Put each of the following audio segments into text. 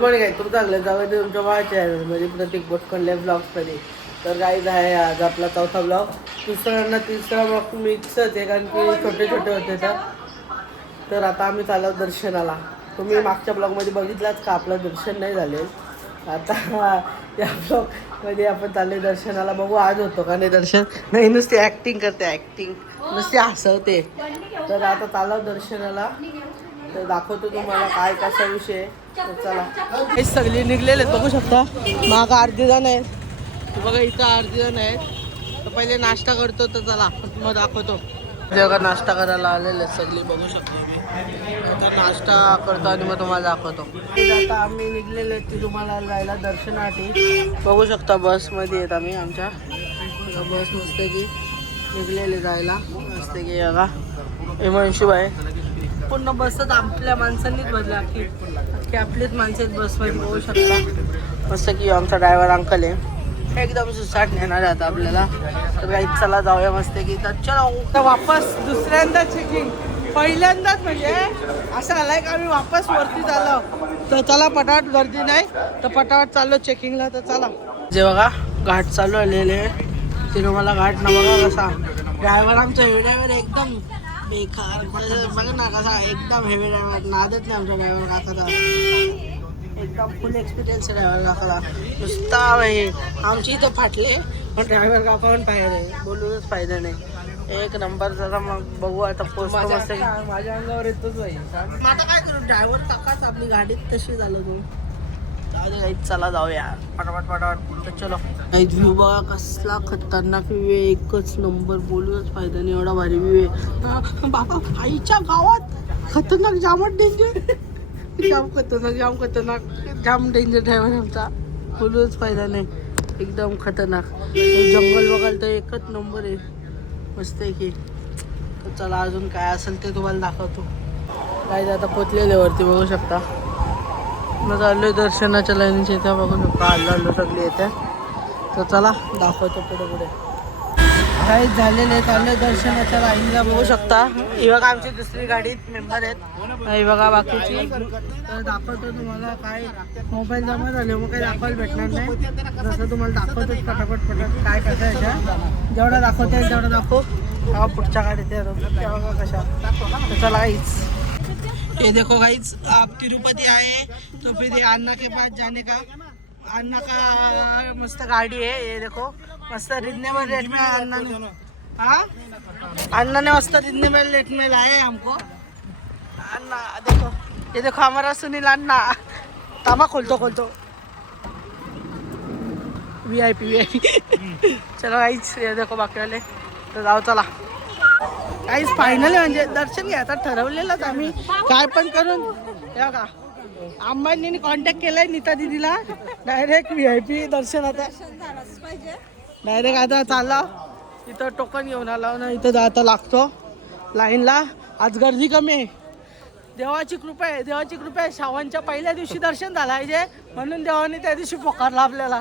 पण काय तुम चांगलं जाऊ दे तुमच्या माझ्या चॅनलमध्ये प्रतीक बोटखंडे ब्लॉग्समध्ये तर काय आहे आज आपला चौथा ब्लॉग तिसऱ्यांना तिसरा ब्लॉग मिक्सच आहे कारण की छोटे छोटे होते तर. तर आता आम्ही चाललो दर्शनाला. तुम्ही मागच्या ब्लॉगमध्ये बघितलाच का? आपलं दर्शन नाही झाले. आता या ब्लॉगमध्ये आपण चालले दर्शनाला. बघू आज होतो का नाही दर्शन? नाही नुसती ॲक्टिंग करते ॲक्टिंग नुसती हसवते. तर आता चालव दर्शनाला. तर दाखवतो तुम्हाला काय कसा विषय चला. हे सगळे निघलेले बघू शकता. मागं अर्धे जण आहेत. बघा इथं अर्धे जण आहेत. तर पहिले नाश्ता करतो तर चला. मग दाखवतो. जेव्हा नाश्ता करायला आलेले सगळे बघू शकतो मी आता नाश्ता करतो आणि मग तुम्हाला दाखवतो. आता आम्ही निघलेले तुम्हाला जायला दर्शनासाठी. बघू शकता बसमध्ये आहेत आम्ही आमच्या. बस मस्त की निघलेले जायला. मस्त की बघा. हिमांशू आहे पूर्ण बसच आपल्या माणसांनीच भरल्या की की आपलीच माणसं बसमध्ये बघू शकता. मस्त की आमचा ड्रायव्हर अंकल आहे. एकदम सुसाट नेणार आहे आता आपल्याला. तर काही चला जाऊया मस्त की तर चला तर वापस दुसऱ्यांदा चेकिंग पहिल्यांदाच म्हणजे असं आलाय का आम्ही वापस वरती चाललो. तर चला पटाट गर्दी नाही. तर पटाट चाललो चेकिंगला तर चला. जे बघा घाट चालू आलेले ते तुम्हाला घाट ना बघा कसा. ड्रायव्हर आमचा ड्रायव्हर एकदम बेकार. म्हणजे बघा ना कसा एकदम हेवी ड्रायव्हर नादत नाही आमचा ड्रायव्हर काकाचा एकदम फुल एक्सपिरियन्स आहे ड्रायव्हर काकाला नुसता आहे आमची इथं फाटले पण ड्रायव्हर काका पण आहे बोलूनच फायदा नाही. एक नंबर जरा मग बघू आता पोस्ट माझ्या अंगावर येतोच मग आता काय करू? ड्रायव्हर काकाच आपली गाडीत तशी झालं तू. चला जाऊया. पटापट पटापट तर चलो. नाही व्ह्यू बघा कसला खतरनाक व्ह्यू आहे. एकच नंबर बोलूनच फायदा नाही एवढा भारी व्ह्यू आहे. बाबा आईच्या गावात खतरनाक जामच डेंजर जाम खतरनाक जाम खतरनाक. जाम डेंजर ड्रायव्हर आमचा. बोलूनच फायदा नाही. एकदम खतरनाक. जंगल बघाल तर एकच नंबर आहे. मस्त आहे की. तर चला अजून काय असेल ते तुम्हाला दाखवतो. काय आता पोचलेले वरती बघू शकता. मग आलो दर्शनाच्या लाईनच्या इथे. बघून आलो आलो सगळी येते तर चला दाखवतो पुढे पुढे. काही झालेले आहेत आले दर्शनाच्या लाईनला. बघू शकता. ही बघा आमची दुसरी गाडीत मेंबर आहेत. ही बघा बाकीची. तर दाखवतो तुम्हाला काय मोबाईल जमा झाले मग काही दाखवायला भेटणार नाही. जसं तुम्हाला दाखवतो पटापट पटापट काय कसं आहे जेवढा जेवढं दाखवता येईल तेवढं दाखव. पुढच्या गाडीत तेव्हा कशा. तर चला काहीच ये देखो गाइस आप तिरुपति आए तो फिर ये अन्ना के पास जाने का अन्ना का मस्त गाड़ी है ये देखो मस्त रिजनेबल रेट में अन्ना ने हाँ? अन्ना ने मस्त रिजनेबल रेट में लाए हमको। अन्ना देखो ये देखो हमारा सुनील अन्ना। तामा खोलतो खोलतो। V I P V I P चलो गाइज ये देखो बाकी वाले। तो जाओ चला। काहीच फायनल म्हणजे दर्शन घ्यायचं ठरवलेलंच आम्ही. काय पण करून. हे का अंबानीने कॉन्टॅक्ट केलाय नीता दिदीला. डायरेक्ट व्ही आय पी दर्शन आता. डायरेक्ट आता चालला. इथं टोकन घेऊन आला. ना इथं जाता लागतो. लाईनला आज गर्दी कमी आहे. देवाची कृपा आहे. देवाची कृपा आहे. श्रावणच्या पहिल्या दिवशी दर्शन झालं पाहिजे म्हणून देवाने त्या दिवशी पोकारला आपल्याला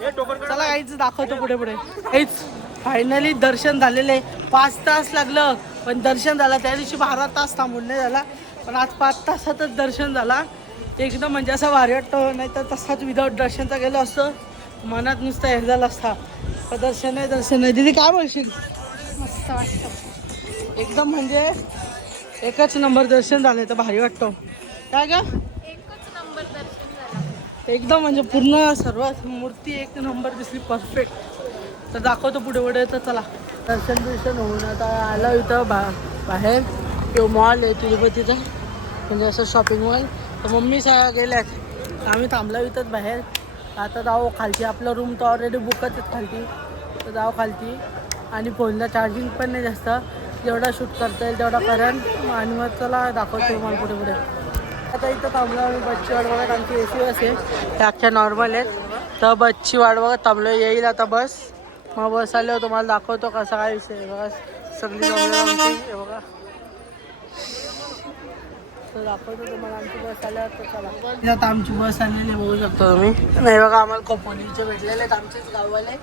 चला काहीच दाखवतो पुढे पुढे. काहीच फायनली दर्शन झालेलं आहे. पाच तास लागलं पण दर्शन झालं. त्या दिवशी बारा तास थांबून नाही झाला. पण आज पाच तासातच दर्शन झाला. एकदम म्हणजे असं भारी वाटतं. नाही तर तसाच विदाऊट दर्शनचा गेलो असतं. मनात नुसतं हे झालं असता. पण दर्शन आहे दर्शन आहे. दिदी काय बोलशील? मस्त वाटतं. एकदम म्हणजे एकच नंबर दर्शन झालं तर भारी वाटतं. काय ग? एकच नंबर दर्शन झालं. एकदम म्हणजे पूर्ण सर्वात मूर्ती एक नंबर दिसली परफेक्ट तर दाखवतो पुढे पुढे तर चला. दर्शन बिर्शन होऊन आता आलं इथं बा बाहेर. तो मॉल आहे तिरुपतीचा. म्हणजे असं शॉपिंग मॉल तर मम्मी सा गेल्यात. आम्ही थांबलो इथंच बाहेर. आता जाऊ खालती आपलं रूम तर ऑलरेडी बुकच आहेत खालती तर जाऊ खालती आणि फोनला चार्जिंग पण नाही जास्त. जेवढा शूट करता येईल तेवढा करेन. आणि मग चला दाखवतो मला पुढे पुढे. आता इथं थांबलो आम्ही. बच्ची वाट बघत आमची ए सी बस आहे. त्या अख्ख्या नॉर्मल आहेत. तर बसची वाट बघत थांबलो. येईल आता बस. मग बस आल्यावर तुम्हाला दाखवतो कसा काय विषय बघा सगळी आमची बघा. तर दाखवतो तुम्हाला आमची बस आल्यावर चला. आता आमची बस आलेली बघू शकता तुम्ही. नाही बघा आम्हाला कोपोलीचे भेटलेले आहेत आमचेच गाववाले.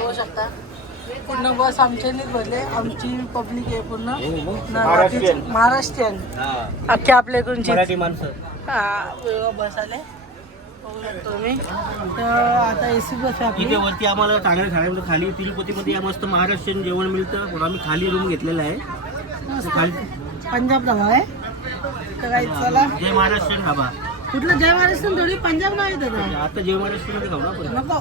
बघू शकता. पूर्ण बस आमच्यानीच भरले आमची पब्लिक आहे पूर्ण. महाराष्ट्रीयन. महाराष्ट्रीयन अख्खे आपल्या इकडूनची मराठी माणसं. तुम्ही? तर आता ए सी बस आहे आपली. इथे वरती आम्हाला चांगलं खाण्याचं खाली तिरुपतीमध्ये या मस्त महाराष्ट्रीयन जेवण मिळतं. म्हणून आम्ही खाली रूम घेतलेला आहे. तर खाली पंजाब धाबा आहे. तर काही चला. जय महाराष्ट्रीयन खाबा कुठलं? जय महाराष्ट्र थोडी पंजाब नाही येत आता. आता जय महाराष्ट्रीयनमध्ये खाऊ ना आपण. नको.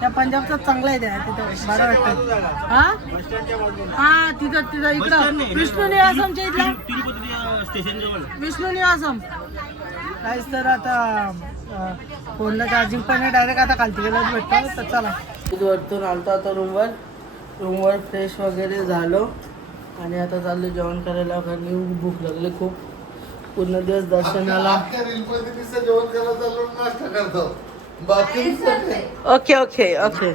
त्या पंजाबचा चांगला आहे त्या तिथं बरं वाटतं. हा? हा तिथं तिथं बस स्टँड इकडं नाही. विष्णू निवासमच्या इथला. तिरु- तिरुपती स्टेशन जवळ विष्णू निवासम. काहीच तर आता फोनला चार्जिंग पण नाही डायरेक्ट आता खालती गेलाच भेटतो. तर चला. वरतून आलतो आता रूमवर रूमवर फ्रेश वगैरे झालो. आणि आता चाललो जेवण करायला. कारण भूक लागली खूप. पूर्ण दिवस दर्शनाला. ओके ओके ओके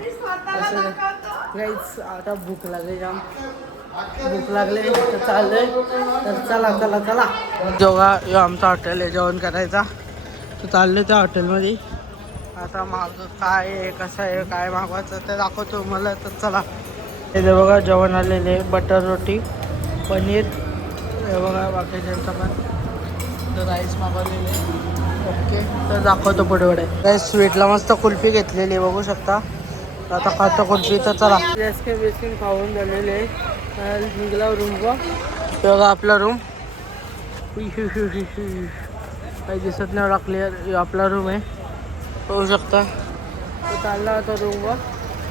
गाईच आता भूक लागली जाम. भूक लागले तर चाललंय तर चला चला चला. जेव्हा आमचा हॉटेल आहे. जेवण करायचा. तर चाललोय त्या हॉटेलमध्ये आता माग काय आहे कसं आहे काय मागवायचं ते दाखवतो मला तर चला. हे बघा जेवण आलेले बटर रोटी पनीर. हे बघा बाकीच्यांचं पण. तर राईस मागवलेले ओके तर दाखवतो पुढे पुढे. काय स्वीटला मस्त कुल्फी घेतलेली आहे बघू शकता. आता खातो कुल्फी तर चला. आईस्क्रीम बिस्क्रीम खाऊन झालेले आहे. निघला रूम बघा आपला रूम काही दिसत नाही एवढा क्लिअर आपला रूम आहे. बघू शकता. तो चालला होता रूमवर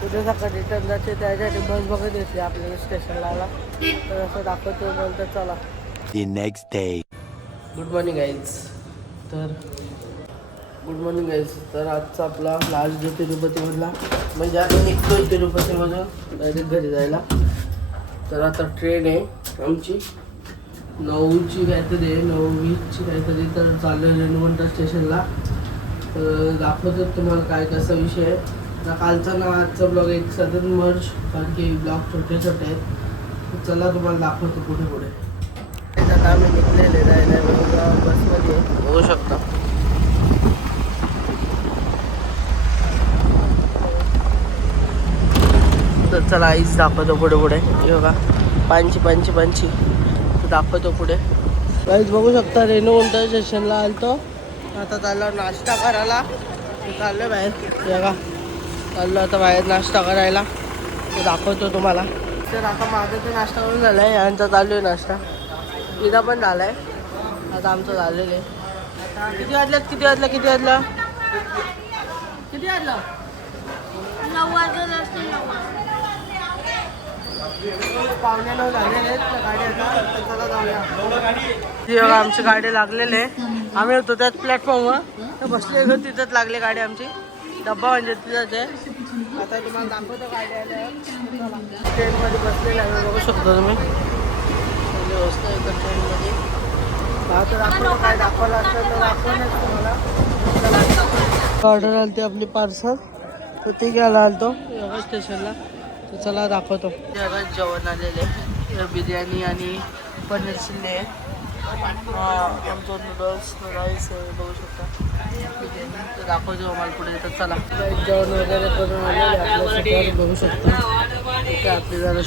उद्या सकाळी रिटर्न जाते. त्यासाठी बस बघत येते आपल्याला स्टेशनला आला. तर असं दाखवतो बोलतो चला. The next day. Good morning guys तर गुड मॉर्निंग गाईज तर आजचा आपला लास्ट डे तिरुपतीमधला म्हणजे आता निघतोय तिरुपतीमधून डायरेक्ट घरी जायला. तर आता ट्रेन आहे आमची. नऊची काहीतरी आहे नऊ वीसची काहीतरी तर चालू आहे रेणुगंटा स्टेशनला. तर दाखवतो तुम्हाला काय कसा विषय आहे. ना कालचा ना आजचा ब्लॉग एक सदन मर्ज कारण की ब्लॉग छोटे छोटे आहेत. तर चला तुम्हाला दाखवतो पुढे पुढे. आता आम्ही निघलेले जायला बघा बसमध्ये. बघू शकता. तर चला आईच दाखवतो पुढे पुढे. हे बघा पांची पांची पांची तर दाखवतो पुढे. गाईज बघू शकता रेणू कोणत्या स्टेशनला आलतो. आता चाललो नाश्ता करायला. चाललो बाहेर. हे बघा. चाललो आता बाहेर नाश्ता करायला. दाखवतो तुम्हाला. तर आता माझं तर नाश्ता करून झाला आहे यांचा चालू आहे नाश्ता. इथं पण झाला आहे आता आमचं झालेलं आहे. किती वाजल्यात किती वाजला? किती वाजला? किती वाजलं. पावणे नऊ झालेले आहेत त्या गाडी आता आमची गाडी लागलेली आहे. आम्ही होतो त्याच प्लॅटफॉर्मवर तर बसले होतो तिथंच लागली गाडी आमची. डब्बा म्हणजे तिथंच आहे. आता तुम्हाला दाखवतो गाडी आल्या. ट्रेनमध्ये बसलेलं आहे बघू शकता तुम्ही. व्यवस्था आहे ट्रेनमध्ये हा तर दाखवतो काय दाखवलं असतं तर दाखवणच तुम्हाला. ऑर्डर आली ती आपली पार्सल तर ती घ्यायला आलतो एवढं स्टेशनला तर चला दाखवतो. जेवण आलेले. बिर्याणी आणि पनीर चिल्ली आहे. आमचं नूडल्स राईस आहे बघू शकता. बिर्याणी तर दाखवतो आम्हाला पुढे तर चला. जेवण वगैरे करून आलेले बघू शकता. आपली जरा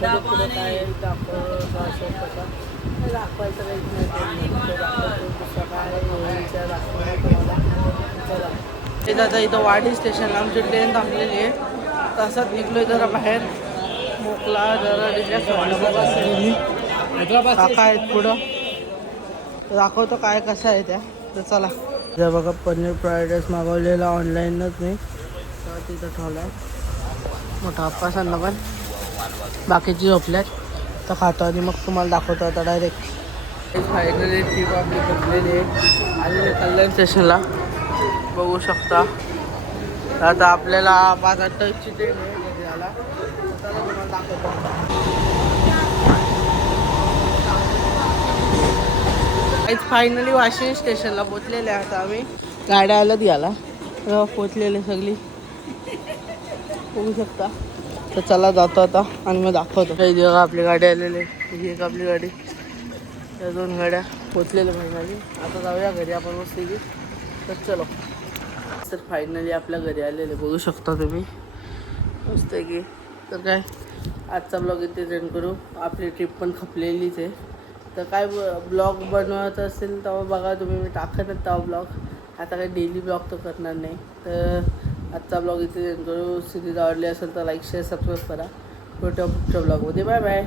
दाखवतो काय दाखवतो दाखवायचं काहीच नाही हे आता इथं वाडी स्टेशनला आमची ट्रेन थांबलेली आहे. तसंच निघलोय जरा बाहेर. मोकला जरा रिलॅक्स काका आहेत पुढं. दाखवतो काय कसं आहे त्या. तर चला. जर बघा पनीर फ्राईड राईस मागवलेला ऑनलाईनच मी. तर तिथं ठेवला आहे मोठा अप्पासांना पण. बाकीची झोपल्यात. तर खातो आणि मग तुम्हाला दाखवतो आता डायरेक्ट फायनली ट्रिप आपली घेतलेली आहे. आलेले कल्याण स्टेशनला बघू शकता. आता आपल्याला माझा टचची ट्रेन आहे घरी चला तुम्हाला दाखवतो. फायनली वाशिम स्टेशनला पोचलेले आहे आता आम्ही. गाड्या आल्यात याला. पोचलेले सगळी. बघू शकता. तर चला जातो आता आणि मग दाखवतो. काही दिवस आपली गाडी आलेली ही एक आपली गाडी. या दोन गाड्या पोचलेल्या फायनली आता जाऊया घरी आपण मस्त की तर चलो. तर फायनली आपल्या घरी आलेले बघू शकता तुम्ही. मस्त की. तर काय आजचा ब्लॉग इथे सेंड करू. आपली ट्रिप पण खपलेलीच आहे. तर काय ब्लॉग बनवत असेल तेव्हा बघा तुम्ही मी टाकत तेव्हा ब्लॉग आता काही डेली ब्लॉग तर करणार नाही. तर आजचा ब्लॉग इथे करू. सिरीज आवडली असेल तर लाईक शेअर सबस्क्राईब करा. छोट्या पुढच्या ब्लॉगमध्ये बाय बाय